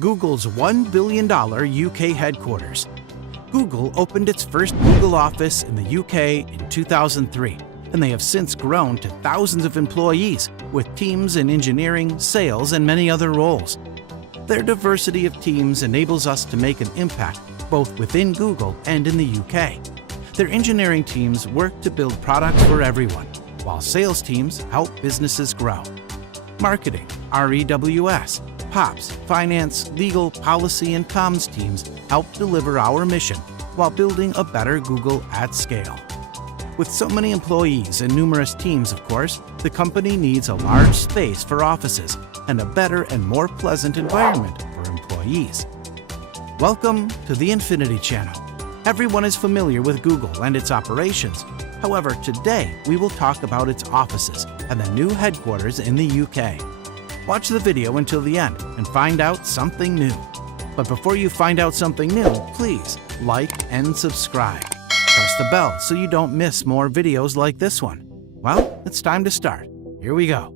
Google's $1 billion UK headquarters. Google opened its first Google office in the UK in 2003, and they have since grown to thousands of employees, with teams in engineering, sales, and many other roles. Their diversity of teams enables us to make an impact both within Google and in the UK. Their engineering teams work to build products for everyone, while sales teams help businesses grow. Marketing, REWS, POPs, finance, legal, policy, and comms teams help deliver our mission while building a better Google at scale. With so many employees and numerous teams, of course, the company needs a large space for offices and a better and more pleasant environment for employees. Welcome to the Infinity Channel. Everyone is familiar with Google and its operations. However, today we will talk about its offices and the new headquarters in the UK. Watch the video until the end and find out something new. But before you find out something new, please like and subscribe. Press the bell so you don't miss more videos like this one. Well, it's time to start. Here we go.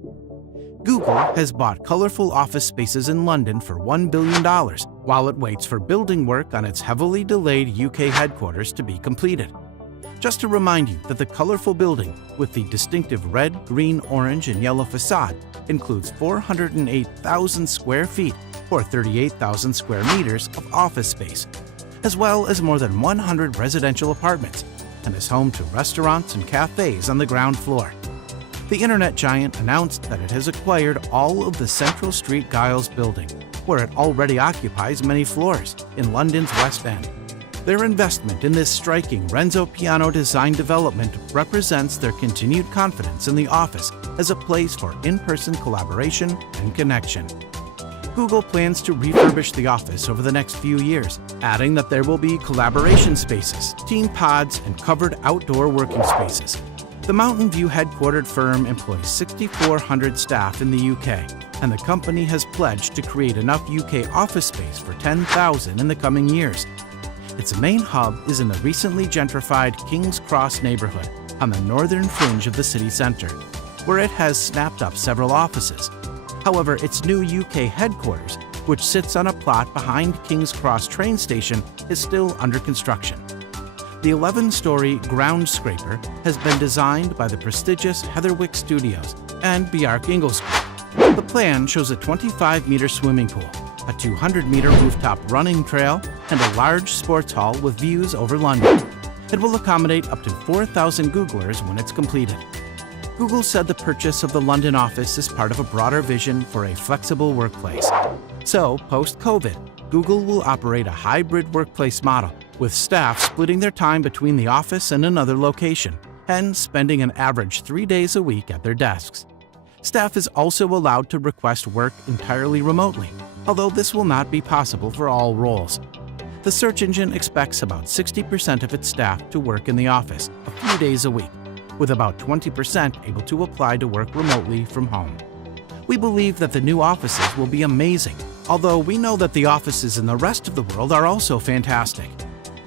Google has bought colorful office spaces in London for $1 billion, while it waits for building work on its heavily delayed UK headquarters to be completed. Just to remind you that the colorful building, with the distinctive red, green, orange, and yellow facade, includes 408,000 square feet, or 38,000 square meters of office space, as well as more than 100 residential apartments, and is home to restaurants and cafes on the ground floor. The internet giant announced that it has acquired all of the Central Street Giles building, where it already occupies many floors, in London's West End. Their investment in this striking Renzo Piano design development represents their continued confidence in the office as a place for in-person collaboration and connection. Google plans to refurbish the office over the next few years, adding that there will be collaboration spaces, team pods, and covered outdoor working spaces. The Mountain View headquartered firm employs 6,400 staff in the UK, and the company has pledged to create enough UK office space for 10,000 in the coming years. Its main hub is in the recently gentrified King's Cross neighborhood on the northern fringe of the city centre, where it has snapped up several offices. However, its new UK headquarters, which sits on a plot behind King's Cross train station, is still under construction. The 11-story ground scraper has been designed by the prestigious Heatherwick Studios and Bjarke Ingelsby. The plan shows a 25-meter swimming pool, a 200-meter rooftop running trail, and a large sports hall with views over London. It will accommodate up to 4,000 Googlers when it's completed. Google said the purchase of the London office is part of a broader vision for a flexible workplace. So, post-COVID, Google will operate a hybrid workplace model, with staff splitting their time between the office and another location, and spending an average 3 days a week at their desks. Staff is also allowed to request work entirely remotely, although this will not be possible for all roles. The search engine expects about 60% of its staff to work in the office a few days a week, with about 20% able to apply to work remotely from home. We believe that the new offices will be amazing, although we know that the offices in the rest of the world are also fantastic.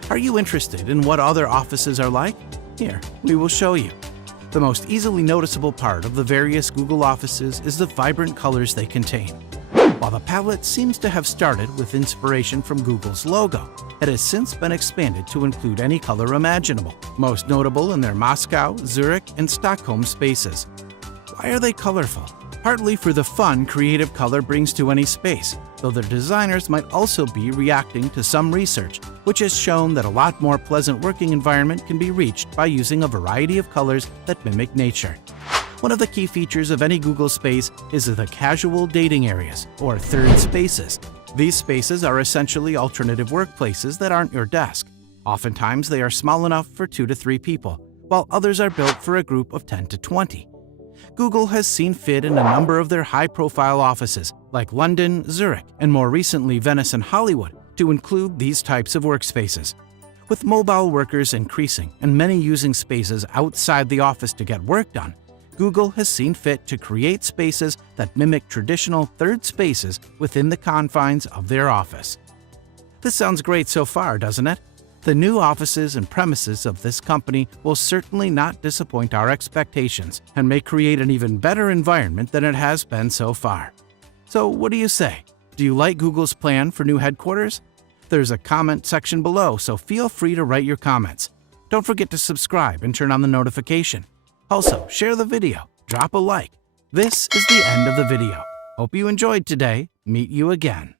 Are you interested in what other offices are like? Here, we will show you. The most easily noticeable part of the various Google offices is the vibrant colors they contain. While the palette seems to have started with inspiration from Google's logo, it has since been expanded to include any color imaginable, most notable in their Moscow, Zurich, and Stockholm spaces. Why are they colorful? Partly for the fun creative color brings to any space, though their designers might also be reacting to some research, which has shown that a lot more pleasant working environment can be reached by using a variety of colors that mimic nature. One of the key features of any Google space is the casual dating areas, or third spaces. These spaces are essentially alternative workplaces that aren't your desk. Oftentimes, they are small enough for 2 to 3 people, while others are built for a group of 10 to 20. Google has seen fit in a number of their high-profile offices, like London, Zurich, and more recently Venice and Hollywood, to include these types of workspaces. With mobile workers increasing and many using spaces outside the office to get work done, Google has seen fit to create spaces that mimic traditional third spaces within the confines of their office. This sounds great so far, doesn't it? The new offices and premises of this company will certainly not disappoint our expectations and may create an even better environment than it has been so far. So what do you say? Do you like Google's plan for new headquarters? There's a comment section below, so feel free to write your comments. Don't forget to subscribe and turn on the notification. Also, share the video, drop a like. This is the end of the video. Hope you enjoyed today. Meet you again.